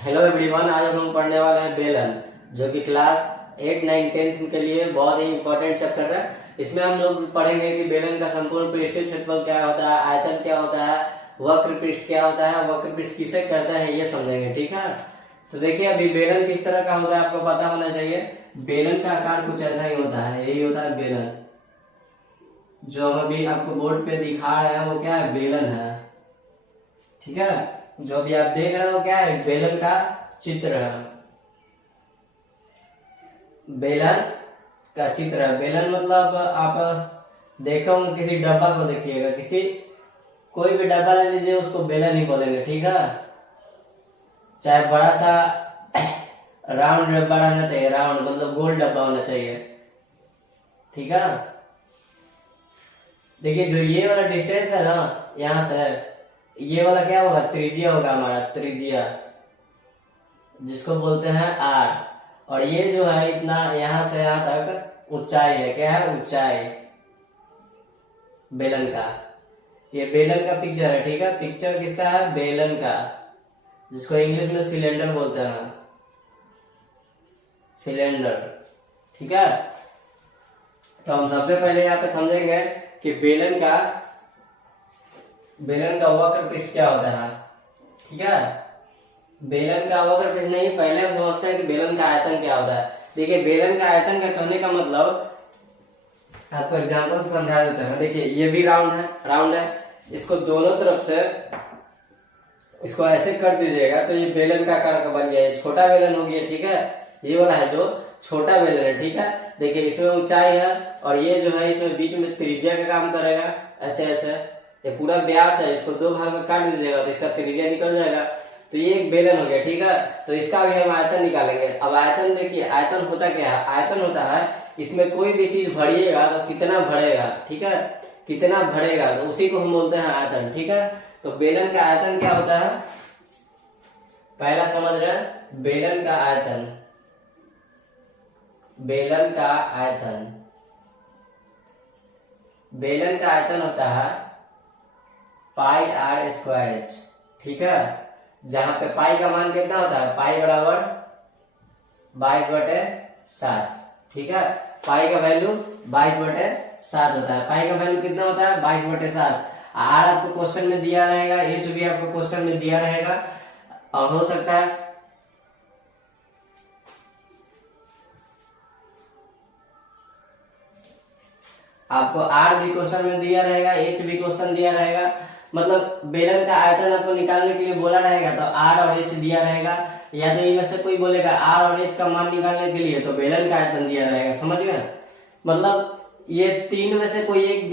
Hello everyone, आज हम पढ़ने वाले हैं बेलन, जो कि क्लास 8, 9, 10 के लिए बहुत ही इंपॉर्टेंट चैप्टर है। इसमें हम लोग पढ़ेंगे कि बेलन का संपूर्ण पृष्ठीय क्षेत्रफल क्या होता है, आयतन क्या होता है, वक्र पृष्ठ क्या होता है, वक्र पृष्ठ किसे कहते हैं, ये समझेंगे। ठीक है, तो देखिए अभी बेलन किस तरह का होता है आपको पता होना चाहिए। बेलन का आकार कुछ ऐसा ही होता है, यही होता है बेलन। जो हम अभी आपको बोर्ड पे दिखा रहे हैं वो क्या है, बेलन है। ठीक है, जो अभी आप देख रहे हो क्या है, बेलन का चित्र है। बेलन का चित्र है। बेलन मतलब आप देखे होंगे, किसी डब्बा को देखिएगा, किसी कोई भी डब्बा ले लीजिए, उसको बेलन ही बोलेंगे। ठीक है, चाहे बड़ा सा राउंड डब्बा रहना चाहिए, राउंड मतलब गोल डब्बा होना चाहिए। ठीक है, देखिए जो ये वाला डिस्टेंस है ना, यहाँ से ये वाला क्या होगा, त्रिज्या होगा हमारा, त्रिज्या जिसको बोलते हैं आर। और ये जो है इतना यहां से यहां तक ऊंचाई है, क्या है, ऊंचाई बेलन का। ये बेलन का पिक्चर है। ठीक है, पिक्चर किसका है, बेलन का, जिसको इंग्लिश में सिलेंडर बोलते हैं, सिलेंडर। ठीक है, तो हम सबसे पहले यहाँ पे समझेंगे कि बेलन का वक्र पृष्ठ क्या होता है। ठीक है, बेलन का वक्र पृष्ठ नहीं, पहले हम समझते हैं कि बेलन का आयतन क्या होता है। देखिए बेलन का आयतन का कहने का मतलब आपको एग्जांपल से समझा देते हैं। देखिए ये भी राउंड है, इसको दोनों तरफ से इसको ऐसे कर दीजिएगा तो ये बेलन का आकार का बन गया। ये छोटा बेलन हो गया। ठीक है, ये वाला है जो छोटा बेलन है। ठीक है, देखिए इसमें ऊंचाई है और ये जो है इसमें बीच में त्रिज्या का काम करेगा, ऐसे ऐसे। ये पूरा व्यास है, इसको दो भाग में काट दीजिएगा तो इसका त्रिज्या निकल जाएगा, तो ये एक बेलन हो गया। ठीक है, तो इसका भी हम आयतन निकालेंगे। अब आयतन देखिए, आयतन होता क्या है, आयतन होता है इसमें कोई भी चीज भरिएगा तो कितना भरेगा। ठीक है, कितना भरेगा तो उसी को हम बोलते हैं आयतन। ठीक है, तो बेलन का आयतन क्या होता है, पहला समझ रहे हैं, बेलन का आयतन। बेलन का आयतन, बेलन का आयतन होता है पाई आर स्क्वायर एच। ठीक है, जहां पे पाई का मान कितना होता है, पाई बराबर 22/7। ठीक है, पाई का वैल्यू 22/7 होता है। पाई का वैल्यू कितना होता है, 22/7। आर आपको क्वेश्चन में दिया रहेगा, एच भी आपको क्वेश्चन में दिया रहेगा, और हो सकता है आपको आर भी क्वेश्चन में दिया रहेगा, एच भी क्वेश्चन दिया रहेगा। मतलब बेलन का आयतन आपको निकालने के लिए बोला रहेगा तो आर और एच दिया रहेगा, या तो इनमें से कोई बोलेगा आर और एच का मान निकालने के लिए तो बेलन का आयतन दिया रहेगा। समझ गए, मतलब ये तीन में से कोई एक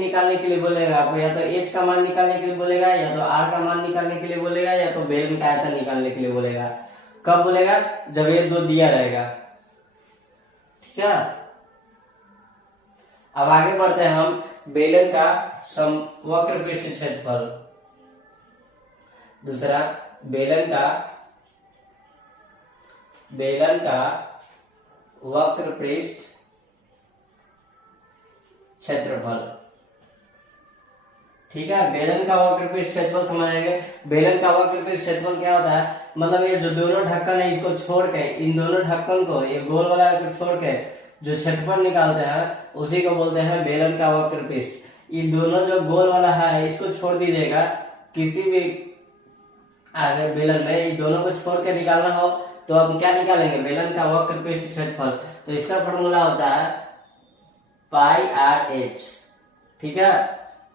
निकालने के लिए बोलेगा आपको, या तो एच का मान निकालने के लिए बोलेगा, या तो आर का मान निकालने के लिए बोलेगा, या तो बेलन का आयतन निकालने के लिए बोलेगा। कब बोलेगा, जब ये दो दिया रहेगा। ठीक है, अब आगे बढ़ते हैं हम, बेलन का वक्र पृष्ठ क्षेत्रफल। दूसरा, बेलन का वक्र पृष्ठ क्षेत्रफल। ठीक है, बेलन का वक्र पृष्ठ क्षेत्रफल समझेंगे। बेलन का वक्र पृष्ठ क्षेत्रफल क्या होता है, मतलब ये जो दोनों ढक्कन है इसको छोड़ के, इन दोनों ढक्कन को, ये गोल वाला को छोड़ के जो क्षेत्रफल निकालते हैं उसी को बोलते हैं बेलन का वक्र पृष्ठ। ये दोनों जो गोल वाला है इसको छोड़ दीजिएगा, किसी भी आगे बेलन में ये दोनों को छोड़ के निकालना हो तो अब क्या निकालेंगे, बेलन का वक्र पृष्ठ क्षेत्रफल। तो इसका फॉर्मूला होता है पाई आर एच। ठीक है,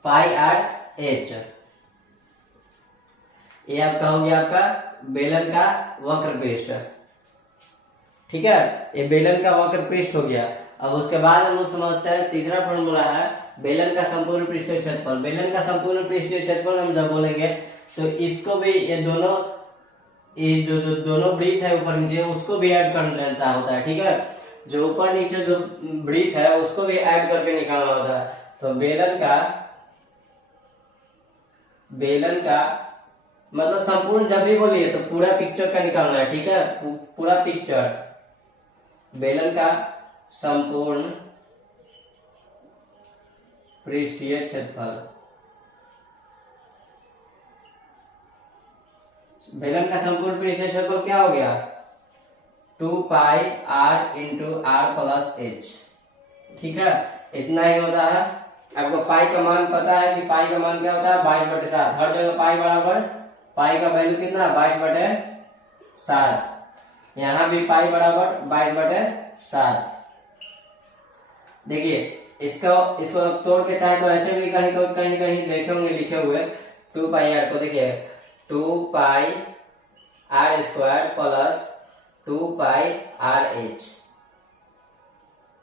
पाई आर एच, ये आपका हो गया आपका बेलन का वक्र पृष्ठ। ठीक है, ये बेलन का वक्र पृष्ठ हो गया। अब उसके बाद हम लोग समझते हैं तीसरा फॉर्मूला है बेलन का संपूर्ण पृष्ठीय क्षेत्रफल। बेलन का संपूर्ण पृष्ठीय क्षेत्रफल हम जब बोलेंगे तो इसको भी, ये जो दोनों वृत्त है ऊपर नीचे उसको भी ऐड कर लेता होता है। ठीक है, जो ऊपर नीचे जो वृत्त है उसको भी ऐड करके निकालना होता है। तो बेलन का मतलब संपूर्ण जब भी बोलिए तो पूरा पिक्चर का निकालना है। ठीक है, पूरा पिक्चर, बेलन का संपूर्ण पृष्ठीय क्षेत्रफल। बेलन का संपूर्ण पृष्ठीय क्षेत्रफल क्या हो गया, 2πr into r plus H. ठीक है, इतना ही होता है। आपको पाई का मान पता है कि पाई का मान क्या होता है, 22/7। हर जगह पाई बराबर, पाई का वैल्यू कितना, 22/7। यहाँ भी पाई बराबर 22/7। देखिए इसको तोड़ के चाहे तो ऐसे भी कहीं कहीं कहीं देखे होंगे लिखे हुए 2πr को। देखिए 2πr² प्लस 2πrh।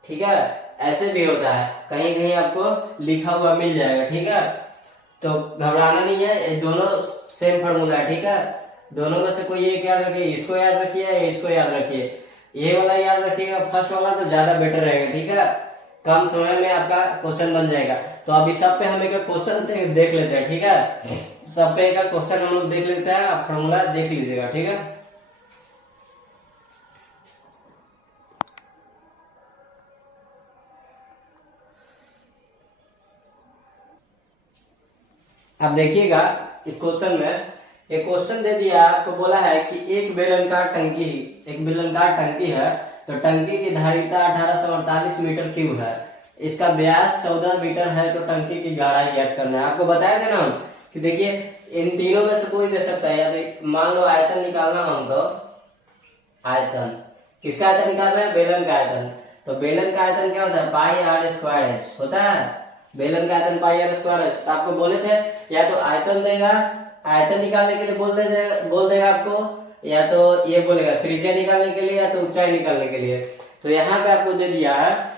ठीक है, ऐसे भी होता है, कहीं कहीं आपको लिखा हुआ मिल जाएगा। ठीक है, तो घबराना नहीं है, ये दोनों सेम फार्मूला है। ठीक है, दोनों में से कोई एक याद रखिए, इसको याद रखिए, इसको याद रखिए। ये वाला याद रखिएगा, फर्स्ट वाला तो ज्यादा बेटर रहेगा। ठीक है, कम समय में आपका क्वेश्चन बन जाएगा। तो अभी सब पे हम एक क्वेश्चन देख लेते हैं। ठीक है, सब पे एक क्वेश्चन हम लोग देख लेते हैं, आप फार्मूला देख लीजिएगा। ठीक है, अब देखिएगा इस क्वेश्चन में, एक क्वेश्चन दे दिया आपको, बोला है कि एक बेलनकार टंकी है, तो टंकी की धारिता 1848 मीटर क्यूब है, इसका व्यास 14 मीटर है, तो टंकी की गहराई ज्ञात करना है। आपको बताया था ना हम कि देखिए इन तीनों में से कोई दे सकता है। या मान लो आयतन निकालना हमको, आयतन किसका आयतन निकाल रहे हैं, बेलन का आयतन। तो बेलन का आयतन क्या होता है, πr² होता है। बेलन का आयतन πr²। तो आपको बोले थे या तो आयतन देगा, आयतन निकालने के लिए बोल देगा आपको, या तो ये बोलेगा त्रिज्या निकालने के लिए, या तो ऊंचाई निकालने के लिए। तो यहाँ पे आपको दे दिया है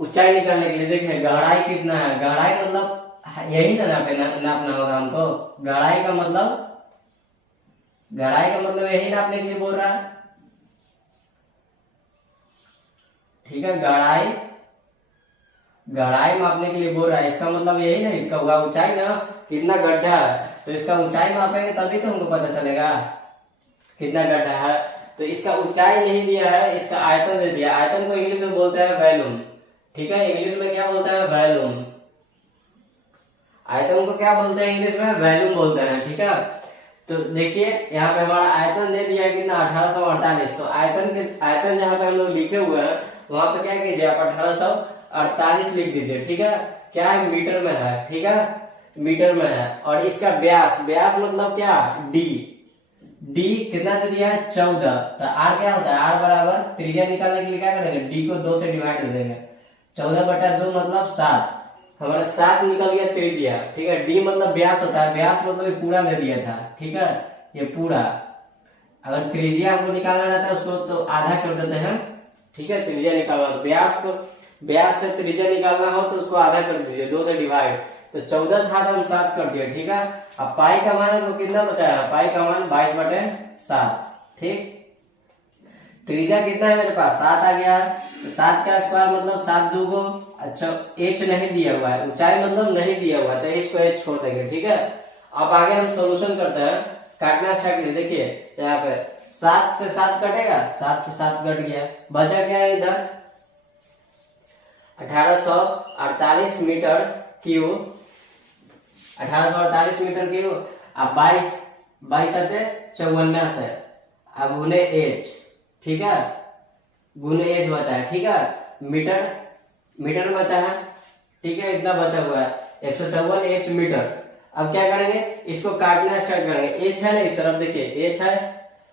ऊंचाई निकालने के लिए। देखिए गहराई कितना है, गहराई मतलब यही ना नापना होगा हमको। गहराई का मतलब यही नापने के लिए बोल रहा है। ठीक है, गहराई मापने के लिए बोल रहा है, इसका मतलब यही ना, इसका होगा ऊंचाई ना, कितना गड्ढा है, तो इसका ऊंचाई मापेंगे तभी तो हमको पता चलेगा कितना गड्ढा है। तो इसका ऊंचाई नहीं दिया है, इसका आयतन दे दिया। आयतन को इंग्लिश में बोलते हैं वॉल्यूम। ठीक है, इंग्लिश में क्या बोलते हैं, वॉल्यूम। आयतन को क्या बोलते हैं इंग्लिश में, वॉल्यूम बोलते हैं। ठीक है, तो देखिए यहाँ पे हमारा आयतन दे दिया है कितना, 1848। तो आयतन जहाँ पे हम लोग लिखे हुए हैं वहां पे क्या कीजिए आप 1848 लिख दीजिए। ठीक है, क्या है, मीटर में है। ठीक है, मीटर में है। और इसका व्यास मतलब क्या, डी कितना दे दिया है, 14। तो आर क्या होता है, आर बराबर त्रिज्या निकालने के लिए क्या करेंगे, डी को 2 से डिवाइड कर देंगे। 14/2 मतलब 7, हमारा 7 निकल गया त्रिज्या। ठीक है, डी मतलब व्यास होता है, व्यास मतलब ये पूरा दे दिया था। ठीक है, ये पूरा। अगर त्रिज्या हमको निकालना रहता है उसको तो आधा कर देते हैं। ठीक है, त्रिज्या निकालना, व्यास से त्रिज्या निकालना हो तो उसको आधा कर दीजिए, 2 से डिवाइड। तो 14 था तो हम 7 कर दिए। ठीक है, अब पाई का मान हमको कितना बताया, पाई का मान 22/7। ठीक, त्रिज्या कितना है मेरे पास, 7 आ गया। तो 7 का स्क्वायर मतलब 7 दूगो। अच्छा, एच नहीं दिया हुआ है, ऊंचाई मतलब नहीं दिया हुआ है, तो एच को एच छोड़ देंगे। ठीक है, अब आगे हम सोल्यूशन करते हैं, काटना स्टार्ट करिए। देखिए यहाँ पे 7 से 7 कटेगा, 7 से 7 कट गया, बचा क्या है इधर, 1848 मीटर क्यूब। 1848 metre cube. अब 22 से 54 है, अब गुने एच। ठीक है, गुने एच बचा है। ठीक है, मीटर बचा है। ठीक है, इतना बचा हुआ है 154 एच मीटर। अब क्या करेंगे, इसको काटना स्टार्ट करेंगे। एच है ना इस तरफ, देखिए एच है,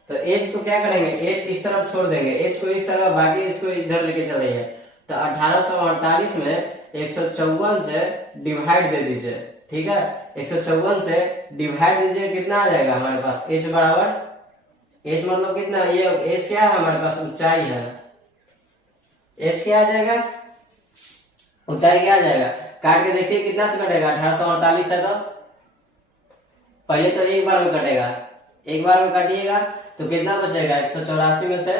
तो एच को क्या करेंगे, एच इस तरफ छोड़ देंगे, एच को इस तरफ, बाकी इसको इधर लेके चलेंगे। तो 1848 में 154 से डिवाइड दे दीजिए। ठीक है, 154 से डिवाइड दीजिए, कितना आ जाएगा हमारे पास, एच बराबर, एच मतलब कितना, ये एच क्या है हमारे पास, ऊंचाई है। एच क्या आ जाएगा, ऊंचाई क्या आ जाएगा। काट के देखिए कितना से कटेगा, 1848 है, तो पहले तो एक बार में कटेगा, एक बार में काटिएगा तो कितना बचेगा, 184 में से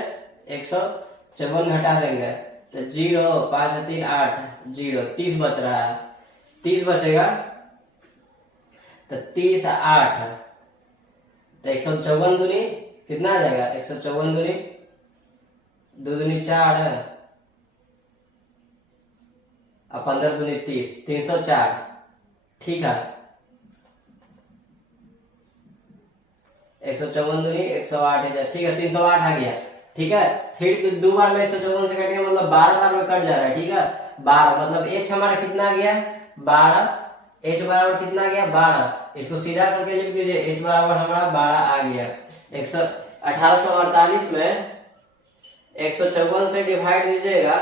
154 घटा देंगे तो 0, 5 3 8 0, 30 बच रहा है, 30 बचेगा। तो 30 8, तो 154 दूनी कितना आ जाएगा, 154 दूनी 2 दूनी 4 है, अब 15 दूनी 30, 304। ठीक है, 154 दूनी 108 इधर, ठीक है 308 आ गया, ठीक है। फिर दो बार में 154 से कटेगा मतलब 12 बार में कट जा रहा है, ठीक है। 12 मतलब h हमारा कितना आ गया 12, h बराबर कितना आ गया 12, इसको सीधा करके लिख दीजिए, h बराबर हमारा 12 आ गया। 1848 में 154 से डिवाइड दीजिएगा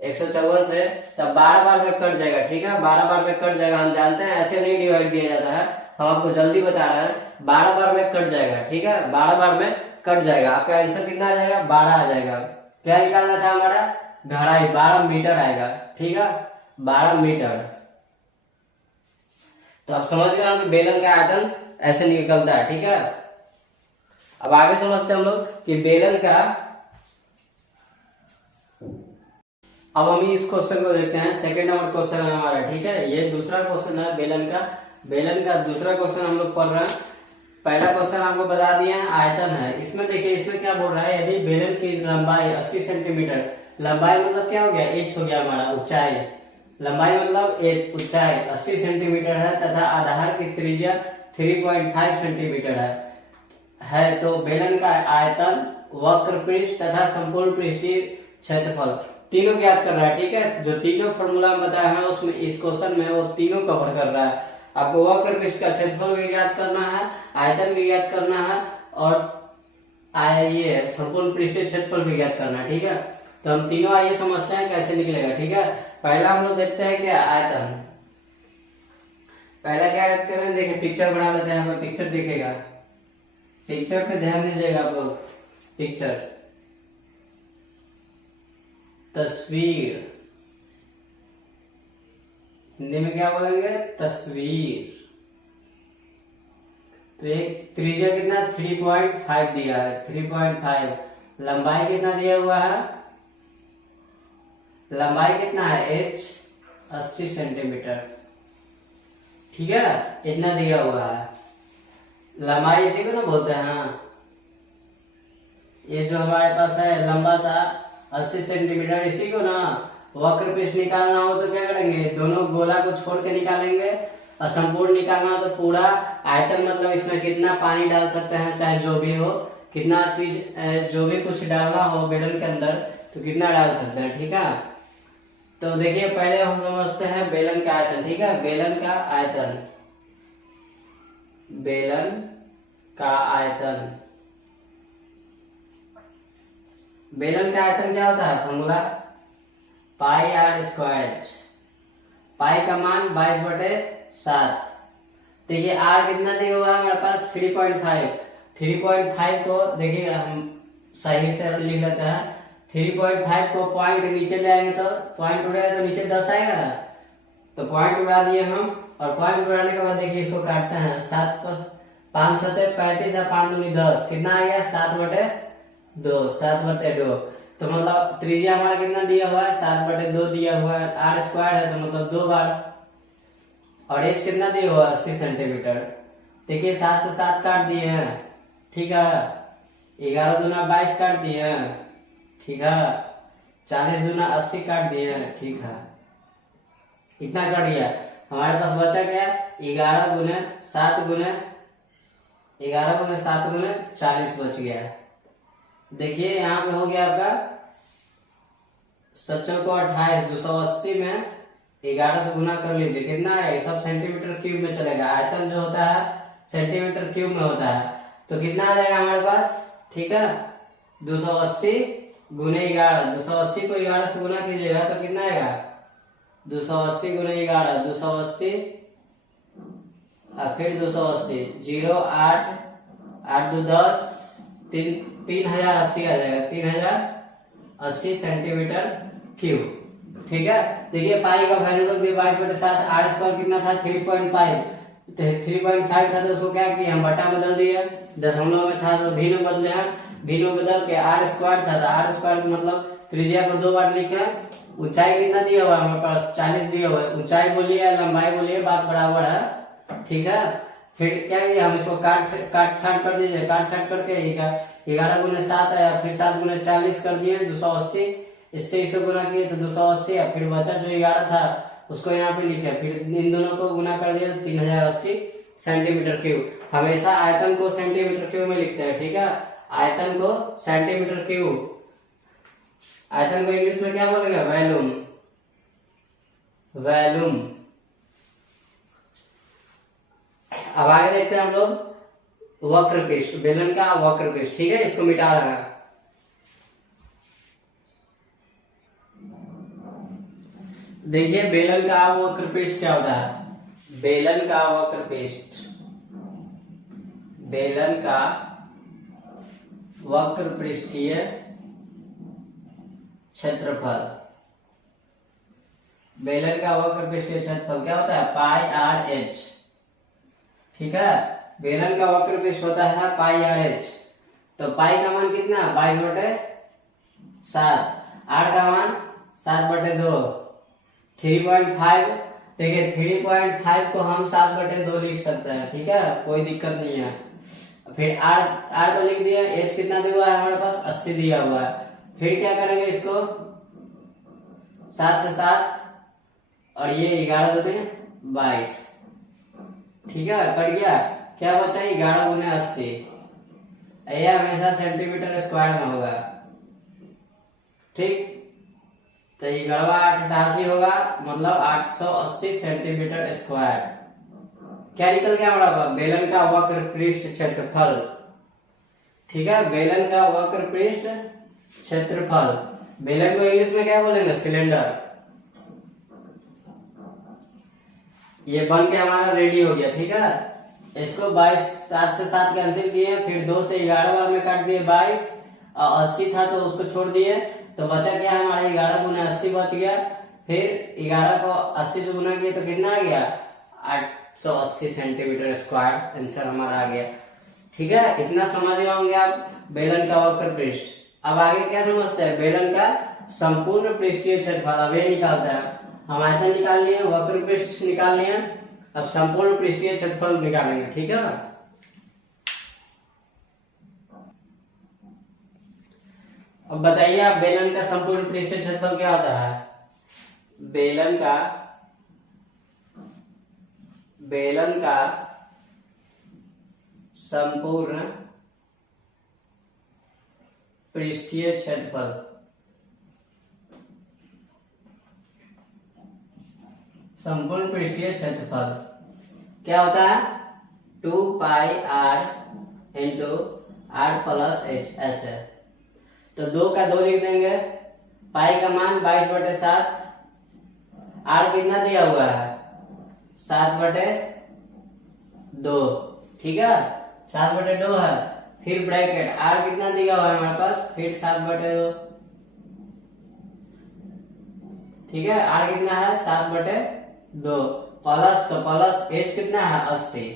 154 से, तब 12 बार में कट जाएगा, ठीक है 12 बार में कट जाएगा। हम जानते हैं ऐसे नहीं डिवाइड दिया जाता है, हम आपको जल्दी बता रहे हैं 12 बार में कट जाएगा, ठीक है 12 बार में कट जाएगा। आपका आंसर कितना आ जाएगा 12 आ जाएगा। क्या निकालना था हमारा गहराई 12 मीटर आएगा, ठीक है 12 मीटर। तो आप समझ गए कि बेलन का आयतन ऐसे निकलता है, ठीक है। अब आगे समझते हैं हम लोग कि बेलन का, अब हम इस क्वेश्चन को देखते हैं, सेकंड नंबर क्वेश्चन है हमारा, ठीक है। ये दूसरा क्वेश्चन है बेलन का दूसरा क्वेश्चन हम लोग पढ़ रहे हैं। पहला क्वेश्चन आपको बता दिया है आयतन है। इसमें देखिए इसमें क्या बोल रहा है, यदि बेलन की लंबाई 80 सेंटीमीटर, लंबाई मतलब क्या हो गया एच हो गया हमारा, ऊंचाई, लंबाई मतलब एच, ऊंचाई 80 सेंटीमीटर है तथा आधार की त्रिज्या 3.5 सेंटीमीटर है तो बेलन का आयतन, वक्र पृष्ठ तथा संपूर्ण पृष्ठीय क्षेत्रफल तीनों ज्ञात कर रहा है, ठीक है। जो तीनों फॉर्मूला बताया है उसमें इस क्वेश्चन में वो तीनों कवर कर रहा है। आपको वक्र पृष्ठ का क्षेत्रफल भी ज्ञात करना है, आयतन भी ज्ञात करना है और ये संपूर्ण पृष्ठीय क्षेत्रफल भी ज्ञात करना है, ठीक है। तो हम तीनों आइए समझते हैं कैसे निकलेगा, ठीक है। पहला हम लोग देखते हैं क्या आयतन, पहला क्या करते हैं देखिए पिक्चर बना लेते हैं, यहाँ पे पिक्चर दिखेगा, पिक्चर पे ध्यान दीजिएगा आप लोग, पिक्चर तस्वीर, हिंदी में क्या बोलेंगे तस्वीर। तो एक त्रिज्या कितना 3.5 दिया है, 3.5, लंबाई कितना दिया हुआ है, लंबाई कितना है h 80 सेंटीमीटर, ठीक है इतना दिया हुआ है। लंबाई इसी को ना बोलते हैं, ये जो हमारे पास है लंबा सा 80 सेंटीमीटर, इसी को ना वक्र पृष्ठ निकालना हो तो क्या करेंगे, दोनों गोला को छोड़ के निकालेंगे, और संपूर्ण निकालना हो तो पूरा आयतन मतलब इसमें कितना पानी डाल सकते हैं, चाहे जो भी हो, कितना चीज जो भी कुछ डालना हो बेलन के अंदर तो कितना डाल सकते हैं, ठीक है। तो देखिए पहले हम समझते हैं बेलन का आयतन, ठीक है। बेलन का आयतन, बेलन का आयतन, बेलन का आयतन क्या होता है फॉर्मूला पाई आर स्क्वायर, पाई का मान 22/7। देखिए आर कितना दिया हुआ है हमारे पास 3.5, 3.5 को देखिए हम सही से लिख लेते हैं, 3.5 को पॉइंट नीचे ले आएंगे तो पॉइंट उड़ेगा तो नीचे 10 आएगा ना, तो पॉइंट उड़ा दिए हम, और पॉइंट उड़ाने के बाद देखिए इसको काटते हैं, 7 पर 5 सते 35 और 5 दूनी 10, कितना आ गया 7/2, 7/2। तो मतलब त्रिज्या हमारा कितना दिया हुआ है 7/2 दिया हुआ है, आर स्क्वायर है तो मतलब 2 बार, और एच कितना दिया हुआ है 80 सेंटीमीटर। देखिए 7 से 7 काट दिए हैं, ठीक है, 11 दूना 22 काट दिए हैं, ठीक है, 40 दूना 80 काट दिए हैं, ठीक है, इतना कट गया। हमारे पास बचा गया 11 गुने 7 गुने 40 बच गया। देखिए यहाँ पे हो गया आपका 7 को 28, 280 में 11 से गुना कर लीजिए, कितना है ये सब सेंटीमीटर क्यूब में चलेगा, आयतन जो होता है सेंटीमीटर क्यूब में होता है, तो कितना आ जाएगा हमारे पास, ठीक है 280 गुने 11, 280 को 11 से गुना कीजिएगा तो कितना आएगा 280 गुने 11, 280 और फिर 280, 0 8 8 2 10, 3080 आ जाएगा, 3080 सेंटीमीटर क्यूब, ठीक है। देखिए पाई का वैल्यू रख दिया 22/7, आर स्क्वायर कितना था 3.5, 3.5 था तो उसको क्या किया हम बटा बदल दिया, दशमलव में था तो भी में बदले हैं, भी में बदल के आर स्क्वायर था तो आर स्क्वायर मतलब त्रिज्या को 2 बार लिखा। ऊंचाई कितना दिया हुआ हमारे पास 40 दिया हुआ है, ऊंचाई बोलिए या लंबाई बोलिए बात बराबर है, ठीक है। फिर क्या किया हम इसको काट छाट कर दीजिए, काट छाट करके 11 गुने 7 आया, फिर 7 गुने 40 कर दिए 280, इससे इसे गुना किए तो 280, फिर बचा जो 11 था उसको यहाँ पे लिखे, फिर इन दोनों को गुना कर दिया 3080 सेंटीमीटर क्यूब। हमेशा आयतन को सेंटीमीटर क्यूब में लिखते हैं, ठीक है। आयतन को सेंटीमीटर क्यूब, आयतन को इंग्लिश में क्या बोलेंगे, वॉल्यूम, वॉल्यूम। अब आगे देखते हैं हम लोग वक्र पृष्ठ, बेलन का वक्र पृष्ठ, ठीक है। इसको मिटा रहा है। देखिए बेलन का वक्र पृष्ठ क्या होता है। बेलन का वक्र पृष्ठ, बेलन का वक्र पृष्ठीय क्षेत्रफल, बेलन का वक्र पृष्ठीय क्षेत्रफल क्या होता है, पाई आर एच, ठीक है। बेलन का वक्र पृष्ठ होता है पाई आर एच। तो पाई का मान कितना, 22/7, आर का मान 7/2, 3.5। देखिए 3.5 को हम 7/2 लिख सकते हैं, ठीक है, कोई दिक्कत नहीं है। फिर आर तो लिख दिया, एच कितना दिया हुआ है हमारे पास, 80 दिया हुआ है। फिर क्या करेंगे इसको, 7 से 7 और ये 11 दूने 22, ठीक है, कट गया। क्या बचा, 11 गुने 80। यह हमेशा सेंटीमीटर स्क्वायर में होगा, ठीक। तो 11/8 होगा, मतलब 880 सेंटीमीटर स्क्वायर। क्या निकल गया हमारा पास, बेलन का वक्र पृष्ठ क्षेत्रफल, ठीक है। बेलन का वक्र पृष्ठ क्षेत्रफल, बेलन को इंग्लिश में क्या बोलेंगे, सिलेंडर। ये बन के हमारा रेडी हो गया, ठीक है। इसको 7 से 7 कैंसिल किए, फिर 2 से 11 बार में काट दिए 22, और 80 था तो उसको छोड़ दिए, तो बचा क्या है हमारा, 11 गुना 80 बच गया। फिर 11 को 80 से गुना किए तो कितना आ गया, 880 सेंटीमीटर स्क्वायर, आंसर हमारा आ गया, ठीक है। इतना समझ गए होंगे आप बेलन का वक्र पृष्ठ। अब आगे क्या समझते हैं, बेलन का संपूर्ण पृष्ठीय क्षेत्रफल। अब ये निकालता है, हम आयतन निकाल लिए, वक्र पृष्ठ निकाल लिए, अब संपूर्ण पृष्ठीय क्षेत्रफल निकालेंगे, ठीक है ना। अब बताइए आप, बेलन का संपूर्ण पृष्ठीय क्षेत्रफल क्या होता है। बेलन का संपूर्ण पृष्ठीय क्षेत्रफल, संपूर्ण पृष्ठीय क्षेत्रफल क्या होता है, 2 pi r into r plus h, ऐसे। तो 2 का 2 लिख देंगे, पाई का मान 22/7, आर कितना दिया हुआ है, 7/2, ठीक है, 7/2 है। फिर ब्रैकेट, आर कितना दिया हुआ है हमारे पास, फिर 7/2, ठीक है। आर कितना है, 7/2, प्लस, तो प्लस एच कितना है, 80।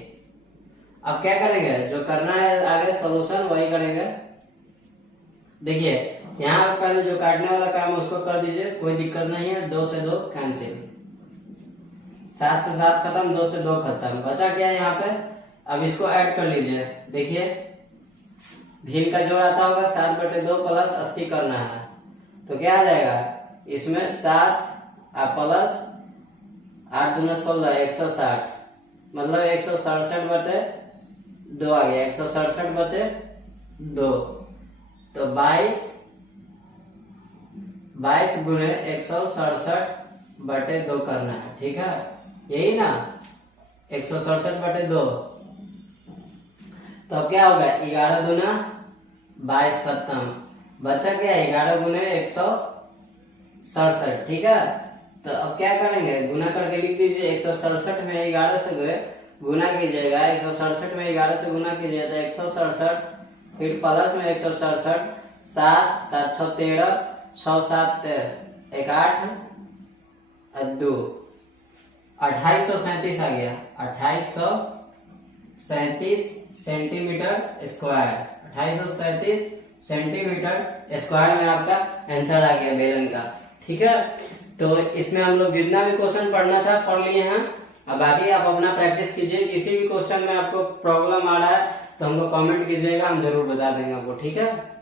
अब क्या करेंगे, जो करना है आगे सॉल्यूशन वही करेंगे। देखिए यहाँ पे पहले जो काटने वाला काम है उसको कर दीजिए, कोई दिक्कत नहीं है। 2 से 2 कैंसिल, 7 से 7 खत्म, 2 से 2 खत्म, बचा क्या है यहाँ पे। अब इसको ऐड कर लीजिए, देखिए भीम का जोड़ आता होगा, 7/2 प्लस 80 करना है, तो क्या आ जाएगा इसमें, 7 प्लस 8 दूना 16, 160, मतलब 167/2 आ गया, 167/2। तो 22 गुणे 167/2 करना है, ठीक है, यही ना, 167/2। तो अब क्या होगा, 11 दूना 22 खत्म, बचा क्या, 11 गुणे 167, ठीक है। तो अब क्या करेंगे, गुना करके लिख दीजिए, 167 में 11 से गुना कीजिएगा, 167 में 11 से गुना कीजिएगा तो 167, फिर प्लस में 167, 7 7 6 13, 6 7 1 8 2, 2837 आ गया, 2837 सेंटीमीटर स्क्वायर, 2837 सेंटीमीटर स्क्वायर में आपका आंसर आ गया बेलन का, ठीक है। तो इसमें हम लोग जितना भी क्वेश्चन पढ़ना था पढ़ लिए हैं। अब बाकी आप अपना प्रैक्टिस कीजिए, किसी भी क्वेश्चन में आपको प्रॉब्लम आ रहा है तो हमको कमेंट कीजिएगा, हम जरूर बता देंगे आपको, ठीक है।